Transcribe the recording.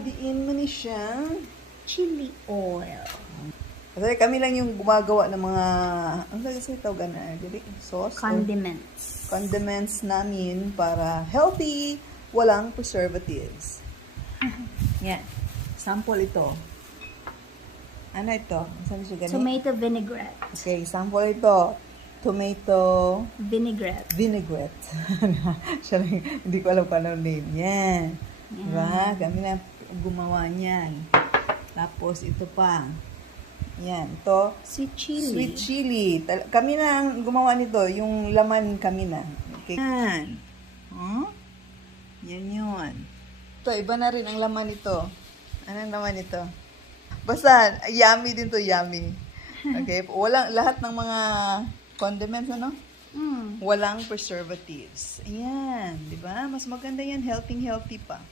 diin mo ni siyang Chili oil. kasi kami lang yung gumagawa ng mga, ang sa tawag na, sauce? Condiments. Condiments namin para healthy, walang preservatives. Yan. Sample ito. Ano ito? Sabi siya ganito? Tomato vinaigrette. Okay, sample ito. Tomato Vinaigrette. vinaigrette. Siya lang, hindi ko alam kung ano name. Yan. Diba? Kami na gumawa niyan. Tapos ito pa. Yan. Ito. Sweet chili. Sweet chili. Kami na ang gumawa nito. Yung laman kami na. Okay. Yan. Huh? Yan yun. Ito, iba na rin ang laman nito. Anong laman nito? Basta, yummy din to, yummy. Okay? Walang, lahat ng mga condiments, ano? Walang preservatives. Ayan. Diba? Mas maganda yan. Healthy pa.